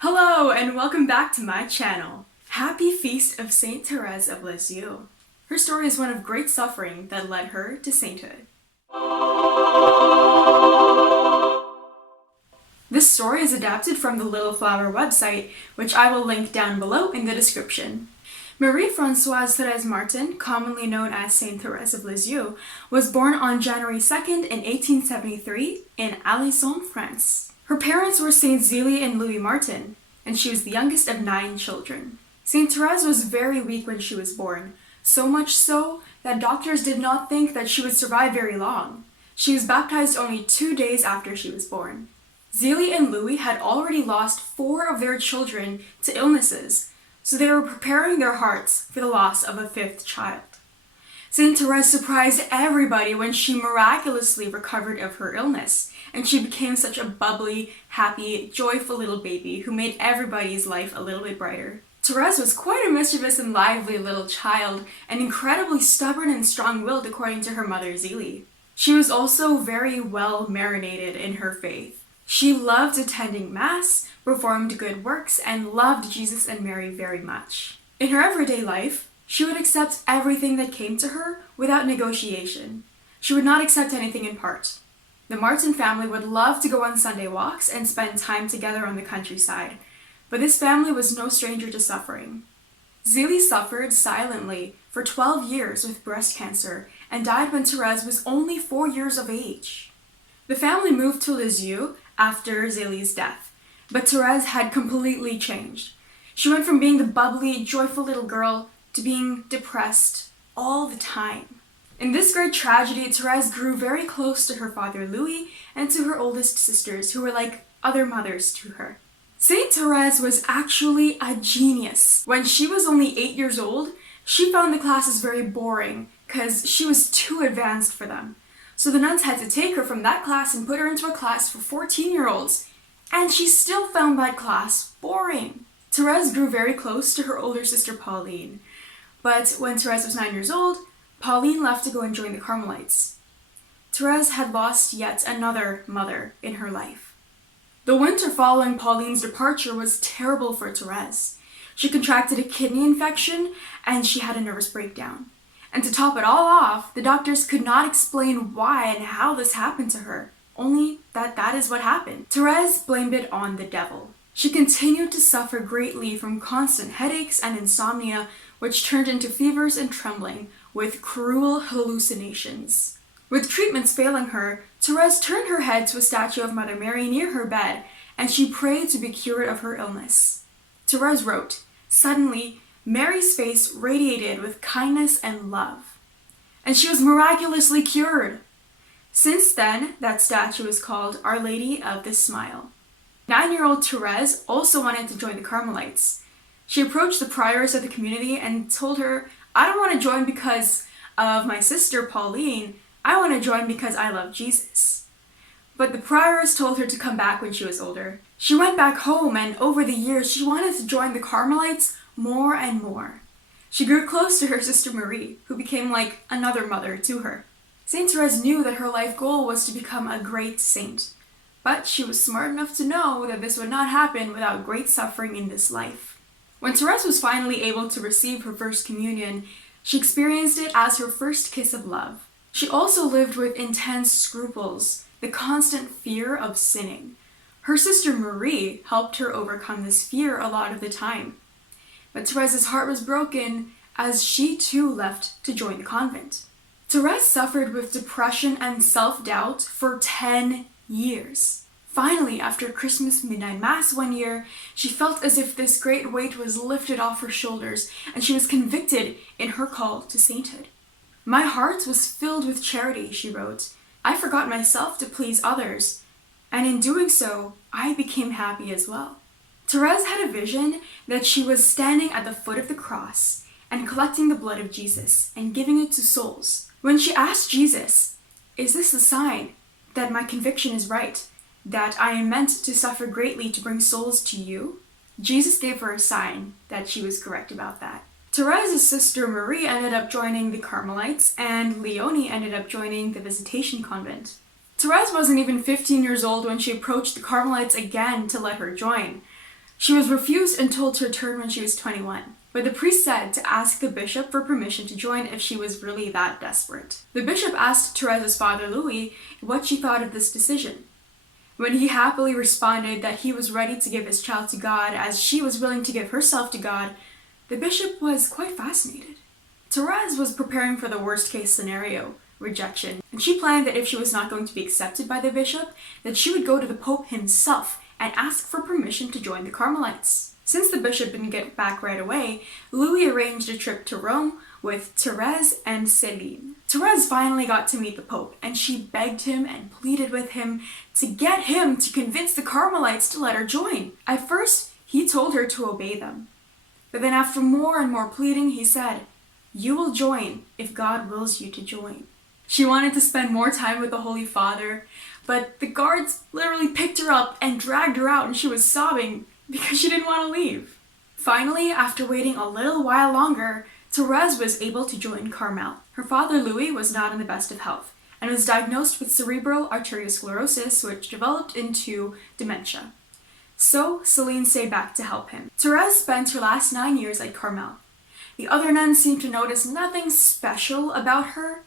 Hello and welcome back to my channel. Happy Feast of Saint Therese of Lisieux. Her story is one of great suffering that led her to sainthood. This story is adapted from the Little Flower website, which I will link down below in the description. Marie-Françoise Therese Martin, commonly known as Saint Therese of Lisieux, was born on January 2nd in 1873 in Alençon, France. Her parents were Saint Zélie and Louis Martin, and she was the youngest of 9 children. Saint Therese was very weak when she was born, so much so that doctors did not think that she would survive very long. She was baptized only 2 days after she was born. Zélie and Louis had already lost 4 of their children to illnesses, so they were preparing their hearts for the loss of a 5th child. Saint Therese surprised everybody when she miraculously recovered of her illness, and she became such a bubbly, happy, joyful little baby who made everybody's life a little bit brighter. Therese was quite a mischievous and lively little child, and incredibly stubborn and strong-willed according to her mother Zélie. She was also very well marinated in her faith. She loved attending Mass, performed good works, and loved Jesus and Mary very much. In her everyday life, she would accept everything that came to her without negotiation. She would not accept anything in part. The Martin family would love to go on Sunday walks and spend time together on the countryside, but this family was no stranger to suffering. Zélie suffered silently for 12 years with breast cancer and died when Therese was only 4 years of age. The family moved to Lisieux after Zélie's death, but Therese had completely changed. She went from being the bubbly, joyful little girl to being depressed all the time. In this great tragedy, Therese grew very close to her father Louis and to her oldest sisters, who were like other mothers to her. Saint Therese was actually a genius. When she was only 8 years old, she found the classes very boring because she was too advanced for them. So the nuns had to take her from that class and put her into a class for 14-year-olds, and she still found that class boring. Therese grew very close to her older sister Pauline, but when Therese was 9 years old, Pauline left to go and join the Carmelites. Therese had lost yet another mother in her life. The winter following Pauline's departure was terrible for Therese. She contracted a kidney infection and she had a nervous breakdown. And to top it all off, the doctors could not explain why and how this happened to her, only that is what happened. Therese blamed it on the devil. She continued to suffer greatly from constant headaches and insomnia, which turned into fevers and trembling, with cruel hallucinations. With treatments failing her, Therese turned her head to a statue of Mother Mary near her bed, and she prayed to be cured of her illness. Therese wrote, "Suddenly, Mary's face radiated with kindness and love, and she was miraculously cured." Since then, that statue is called Our Lady of the Smile. 9-year-old Therese also wanted to join the Carmelites. She approached the prioress of the community and told her, "I don't want to join because of my sister Pauline. I want to join because I love Jesus." But the prioress told her to come back when she was older. She went back home, and over the years she wanted to join the Carmelites more and more. She grew close to her sister Marie, who became like another mother to her. Saint Therese knew that her life goal was to become a great saint, but she was smart enough to know that this would not happen without great suffering in this life. When Therese was finally able to receive her first communion, she experienced it as her first kiss of love. She also lived with intense scruples, the constant fear of sinning. Her sister Marie helped her overcome this fear a lot of the time. But Therese's heart was broken as she too left to join the convent. Therese suffered with depression and self-doubt for 10 years. Finally, after Christmas midnight mass one year, she felt as if this great weight was lifted off her shoulders, and she was convicted in her call to sainthood. "My heart was filled with charity," she wrote. "I forgot myself to please others, and in doing so, I became happy as well." Therese had a vision that she was standing at the foot of the cross and collecting the blood of Jesus and giving it to souls. When she asked Jesus, "Is this a sign that my conviction is right, that I am meant to suffer greatly to bring souls to you?" Jesus gave her a sign that she was correct about that. Therese's sister Marie ended up joining the Carmelites, and Leonie ended up joining the Visitation Convent. Therese wasn't even 15 years old when she approached the Carmelites again to let her join. She was refused and told to return when she was 21. But the priest said to ask the bishop for permission to join if she was really that desperate. The bishop asked Therese's father Louis what she thought of this decision. When he happily responded that he was ready to give his child to God as she was willing to give herself to God, the bishop was quite fascinated. Therese was preparing for the worst case scenario, rejection, and she planned that if she was not going to be accepted by the bishop, that she would go to the Pope himself and ask for permission to join the Carmelites. Since the bishop didn't get back right away, Louis arranged a trip to Rome with Therese and Céline. Therese finally got to meet the Pope, and she begged him and pleaded with him to get him to convince the Carmelites to let her join. At first, he told her to obey them. But then after more and more pleading, he said, "You will join if God wills you to join." She wanted to spend more time with the Holy Father, but the guards literally picked her up and dragged her out, and she was sobbing because she didn't want to leave. Finally, after waiting a little while longer, Therese was able to join Carmel. Her father Louis was not in the best of health and was diagnosed with cerebral arteriosclerosis, which developed into dementia. So Céline stayed back to help him. Therese spent her last 9 years at Carmel. The other nuns seemed to notice nothing special about her,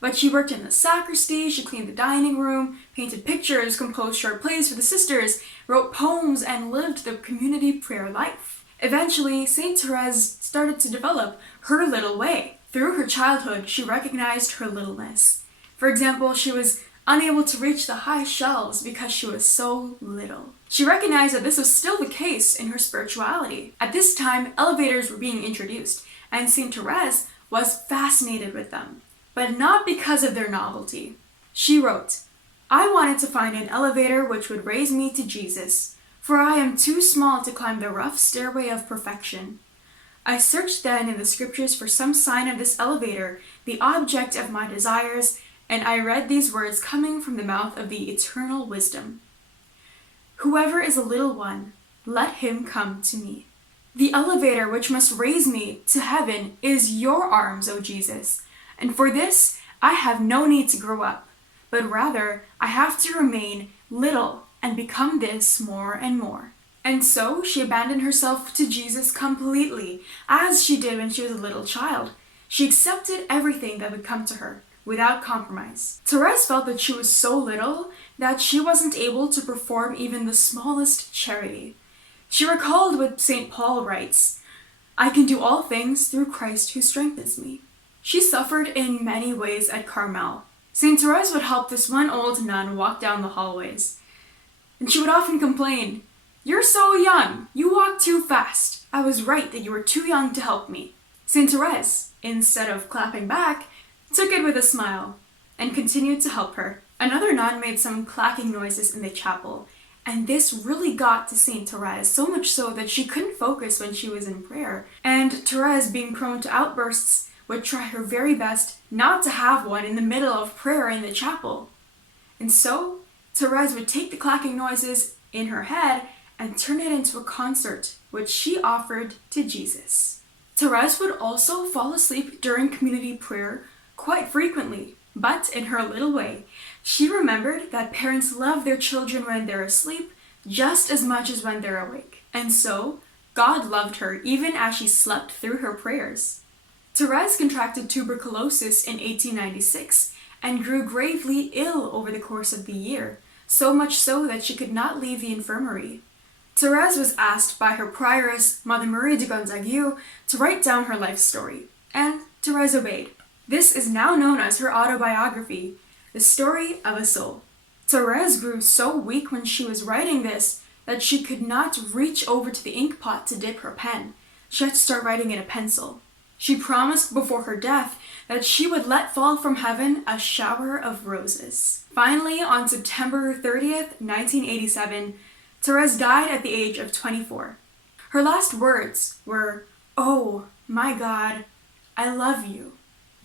but she worked in the sacristy, she cleaned the dining room, painted pictures, composed short plays for the sisters, wrote poems, and lived the community prayer life. Eventually, Saint Therese started to develop her little way. Through her childhood, she recognized her littleness. For example, she was unable to reach the high shelves because she was so little. She recognized that this was still the case in her spirituality. At this time, elevators were being introduced, and Saint Therese was fascinated with them, but not because of their novelty. She wrote, "I wanted to find an elevator which would raise me to Jesus, for I am too small to climb the rough stairway of perfection. I searched then in the scriptures for some sign of this elevator, the object of my desires, and I read these words coming from the mouth of the eternal wisdom. Whoever is a little one, let him come to me. The elevator which must raise me to heaven is your arms, O Jesus, and for this I have no need to grow up, but rather I have to remain little and become this more and more." And so she abandoned herself to Jesus completely, as she did when she was a little child. She accepted everything that would come to her, without compromise. Therese felt that she was so little that she wasn't able to perform even the smallest charity. She recalled what St. Paul writes, "I can do all things through Christ who strengthens me." She suffered in many ways at Carmel. St. Therese would help this one old nun walk down the hallways, and she would often complain, "You're so young, you walk too fast. I was right that you were too young to help me." St. Therese, instead of clapping back, took it with a smile and continued to help her. Another nun made some clacking noises in the chapel, and this really got to St. Therese, so much so that she couldn't focus when she was in prayer. And Therese, being prone to outbursts, would try her very best not to have one in the middle of prayer in the chapel. And so, Therese would take the clacking noises in her head and turn it into a concert, which she offered to Jesus. Therese would also fall asleep during community prayer quite frequently, but in her little way, she remembered that parents love their children when they're asleep just as much as when they're awake. And so, God loved her even as she slept through her prayers. Therese contracted tuberculosis in 1896 and grew gravely ill over the course of the year, so much so that she could not leave the infirmary. Therese was asked by her prioress, Mother Marie de Gonzague, to write down her life story, and Therese obeyed. This is now known as her autobiography, The Story of a Soul. Therese grew so weak when she was writing this that she could not reach over to the ink pot to dip her pen. She had to start writing in a pencil. She promised before her death that she would let fall from heaven a shower of roses. Finally, on September 30th, 1987, Therese died at the age of 24. Her last words were, "Oh, my God, I love you."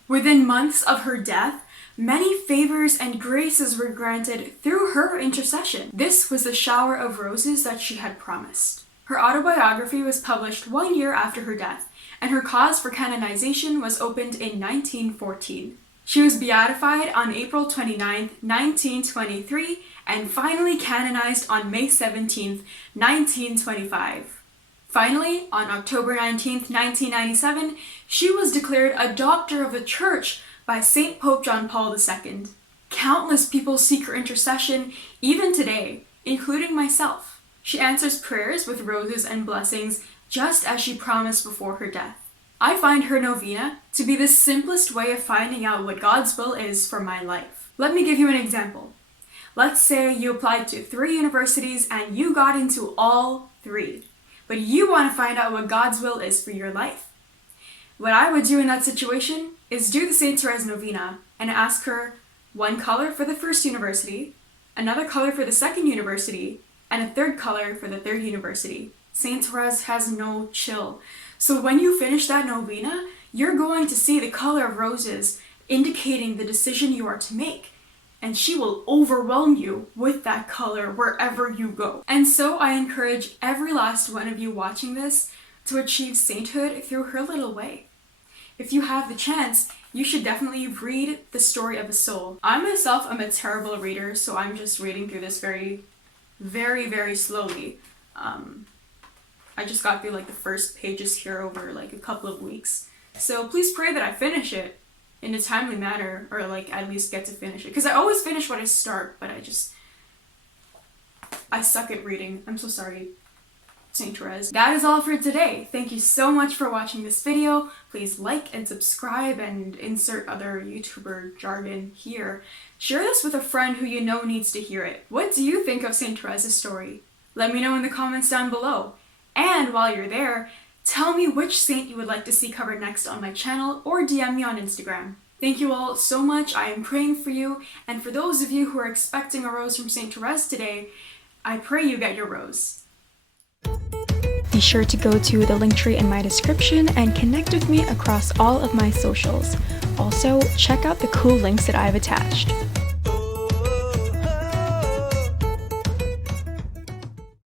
Within months of her death, many favors and graces were granted through her intercession. This was the shower of roses that she had promised. Her autobiography was published 1 year after her death, and her cause for canonization was opened in 1914. She was beatified on April 29, 1923, and finally canonized on May 17, 1925. Finally, on October 19, 1997, she was declared a Doctor of the Church by Saint Pope John Paul II. Countless people seek her intercession even today, including myself. She answers prayers with roses and blessings, just as she promised before her death. I find her novena to be the simplest way of finding out what God's will is for my life. Let me give you an example. Let's say you applied to 3 universities and you got into all 3, but you want to find out what God's will is for your life. What I would do in that situation is do the Saint Therese novena and ask her one color for the first university, another color for the second university, and a third color for the third university. Saint Therese has no chill. So when you finish that novena, you're going to see the color of roses indicating the decision you are to make. And she will overwhelm you with that color wherever you go. And so I encourage every last one of you watching this to achieve sainthood through her little way. If you have the chance, you should definitely read The Story of a Soul. I myself am a terrible reader, so I'm just reading through this very, very slowly. I just got through like the first pages here over like a couple of weeks. So please pray that I finish it in a timely manner, or like at least get to finish it. Because I always finish what I start, but I suck at reading. I'm so sorry, Saint Therese. That is all for today. Thank you so much for watching this video. Please like and subscribe and insert other YouTuber jargon here. Share this with a friend who you know needs to hear it. What do you think of Saint Therese's story? Let me know in the comments down below. And while you're there, tell me which saint you would like to see covered next on my channel, or DM me on Instagram. Thank you all so much. I am praying for you, and for those of you who are expecting a rose from Saint Therese today, I pray you get your rose. Be sure to go to the link tree in my description and connect with me across all of my socials. Also, check out the cool links that I've attached.